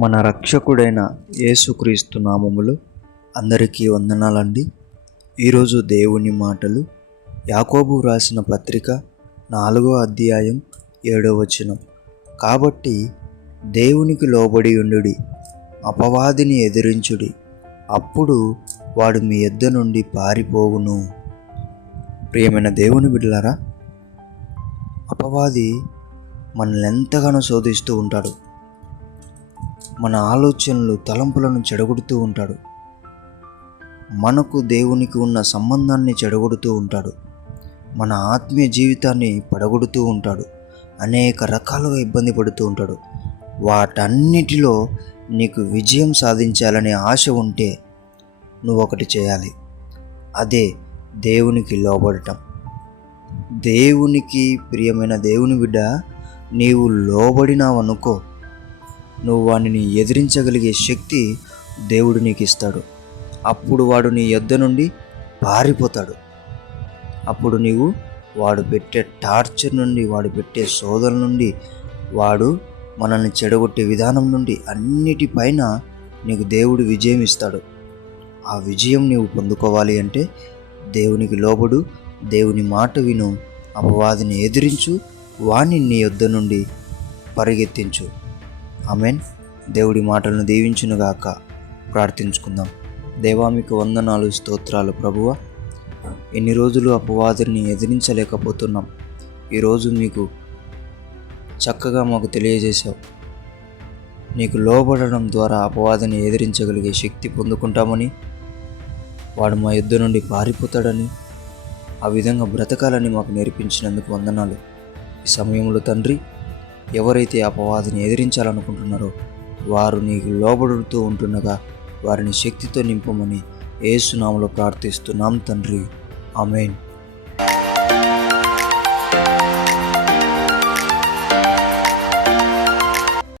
మన రక్షకుడైన యేసుక్రీస్తు నామములో అందరికీ వందనాలండి. ఈరోజు దేవుని మాటలు యాకోబు రాసిన పత్రిక 4వ అధ్యాయం 7వ వచనం. కాబట్టి దేవునికి లోబడి ఉండుడి, అపవాదిని ఎదిరించుడి, అప్పుడు వాడు మీ యొద్ద నుండి పారిపోవును. ప్రియమైన దేవుని బిడ్డలారా, అపవాది మనల్ని ఎంతగానో శోధిస్తూ ఉంటాడు. మన ఆలోచనలు, తలంపులను చెడగొడుతూ ఉంటాడు. మనకు దేవునికి ఉన్న సంబంధాన్ని చెడగొడుతూ ఉంటాడు. మన ఆత్మీయ జీవితాన్ని పడగొడుతూ ఉంటాడు. అనేక రకాలుగా ఇబ్బంది పడుతూ ఉంటాడు. వాటన్నిటిలో నీకు విజయం సాధించాలనే ఆశ ఉంటే నువ్వు ఒకటి చేయాలి. అదే దేవునికి లోబడటం. దేవునికి ప్రియమైన దేవుని బిడ్డ, నీవు లోబడినావనుకో, నువ్వు వాడిని ఎదిరించగలిగే శక్తి దేవుడు నీకు ఇస్తాడు. అప్పుడు వాడు నీ యొద్ద నుండి పారిపోతాడు. అప్పుడు నీవు వాడు పెట్టే టార్చర్ నుండి, వాడు పెట్టే శోధన నుండి, వాడు మనల్ని చెడగొట్టే విధానం నుండి అన్నిటిపైన నీకు దేవుడు విజయం ఇస్తాడు. ఆ విజయం నీవు పొందుకోవాలి అంటే దేవునికి లోబడు, దేవుని మాట విను, అపవాదిని ఎదిరించు, వాణ్ణి నీ యొద్ద నుండి పరిగెత్తించు. ఆమెన్. దేవుడి మాటలను దీవించునుగాక. ప్రార్థించుకుందాం. దేవా, మీకు వందనాలు, స్తోత్రాలు ప్రభువా. ఎన్ని రోజులు అపవాదిని ఎదిరించలేకపోతున్నాం. ఈరోజు మీకు చక్కగా మాకు తెలియజేశావు. నీకు లోబడడం ద్వారా అపవాదిని ఎదిరించగలిగే శక్తి పొందుకుంటామని, వాడు మా యుద్ధ నుండి పారిపోతాడని, ఆ విధంగా బ్రతకాలని మాకు నేర్పించినందుకు వందనాలు. ఈ సమయంలో తండ్రి, ఎవరైతే అపవాదిని ఎదిరించాలనుకుంటున్నారో వారు నీకు లోబడుతూ ఉంటుండగా వారిని శక్తితో నింపమని యేసు నామములో ప్రార్థిస్తున్నాం తండ్రి. ఆమేన్.